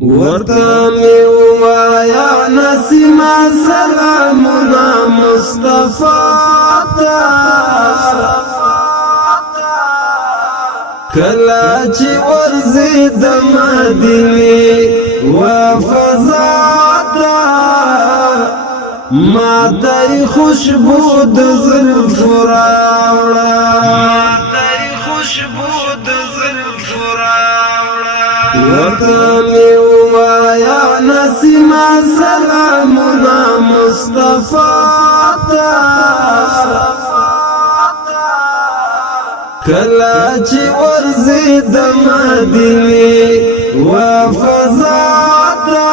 ورته می ووایا نسیمه سلامونه مصطفی ته کله چې ورځې د مدینې و فضا ته ما ته خوشبو د زلفو راوړه ورته می ووایا نسیمه سلامونه مصطفی ته کله چې ورځې د مدینې و فضا ته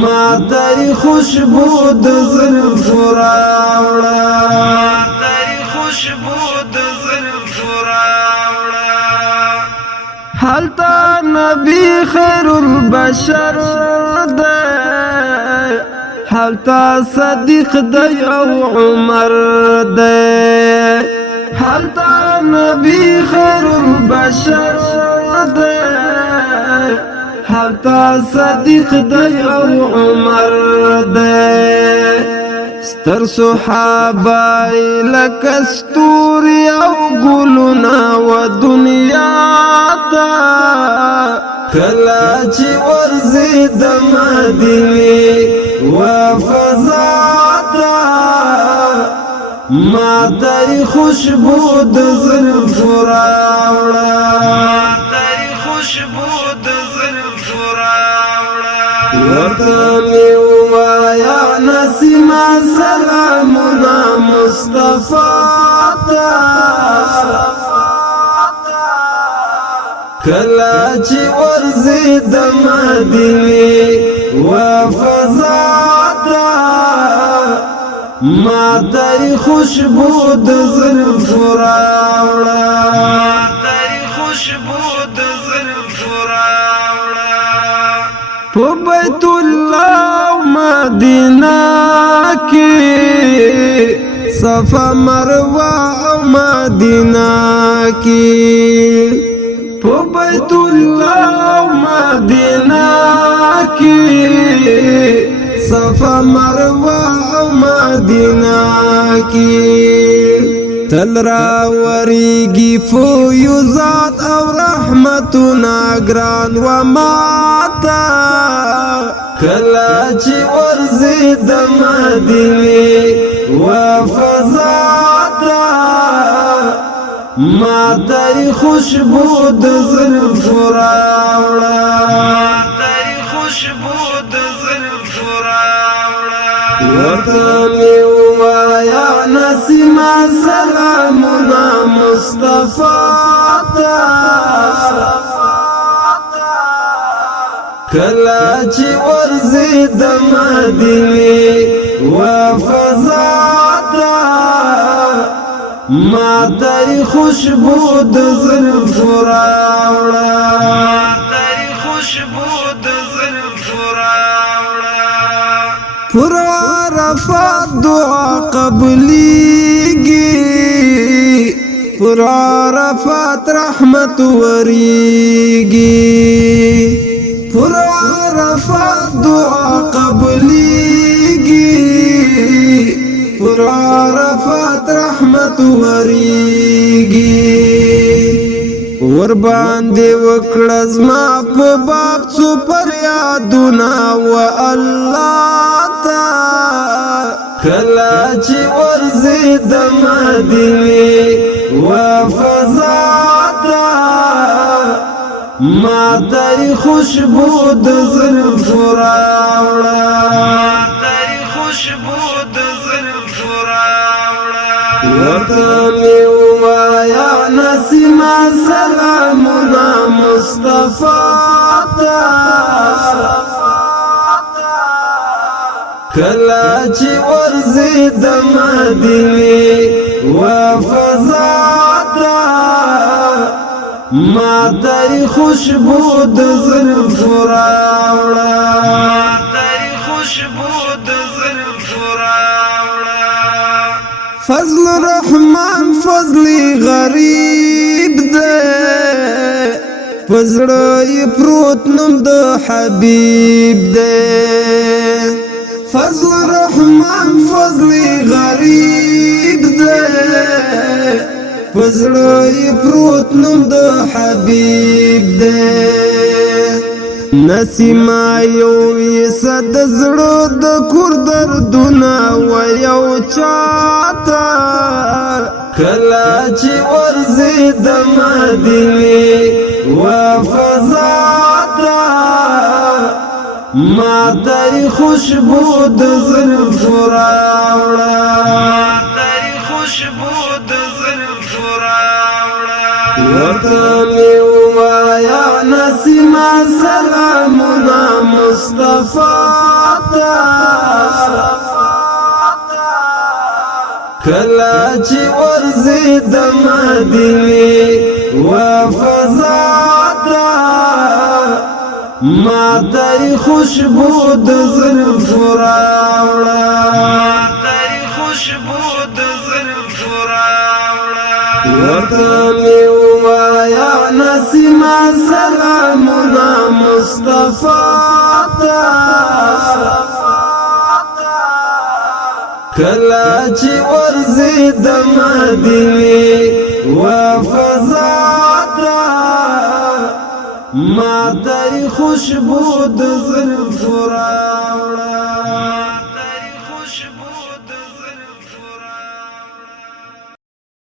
ما ته خوشبو د زلفو راوړه حالتا نبی خیر البشر ده حالتا صدیق ده او عمر ده حالتا نبی خیر البشر ده حالتا صدیق ده او عمر ده ستر صحابه لکستوری او گلونا و دنیا تا کله چې ورځې د مدینې و فضا ته ما ته خوشبو د زلفو راوړه ورته می ووایا نسیمه سلامونه مصطفی ته کله چې ورځې د مدینې و فضا ته ما ته خوشبو د زلفو راوړه په بیت الله مدینه کې صفا مروه او مدینه کې په بیت الله مدینه کې صفا مروه او مدینه کې تل راوریږي فیوزات او رحمتونه ګران و ماته کله چې ورځې د مدینې و فضا ته ما ته خوشبو د زلفو راوړه ورته می ووایا نسیمه سلامونه مصطفی ته کله چې ورځې د مدینې و فضا ته ما ته خوشبو د زلفو راوړه پر عرفات دعا قبلیږي پر عرفات رحمت وریږي پر عرفات دعا قبلیږي پر عرفات رحمت وریږي ور باندې وکړه زما په باب څو فریادونه و الله ته کله چې ورځې د مدینې و فضا ته ما ته خوشبو د زلفو راوړه ورته می ووایا نسیمه سلامونه مصطفی ته کله چې ورځې د مدینې و فضا ته ما ته خوشبو د زلفو راوړه فضل الرحمن فضل غریب دے پزړه پروت نوم د حبیب دی فضل رحمان فضل غریب دی پزړه پروت نوم د حبیب دی نسیما یو صد زړه د کور دردونه و یو چاته کله چې ورځي د مدینې و فضا ته ما ته خوشبو د زلفو راوړه ورته مې ووایه نسیما سلامونه مصطفی ته کله چې ورځي د مدینې و فضا ته ما ته خوشبو د زلفو راوړه ورته مې ووایه نسیما سلامونه مصطفی ته کله چې ورځي د مدینې و فضا ته ما ته خوشبو د زلفو راوړه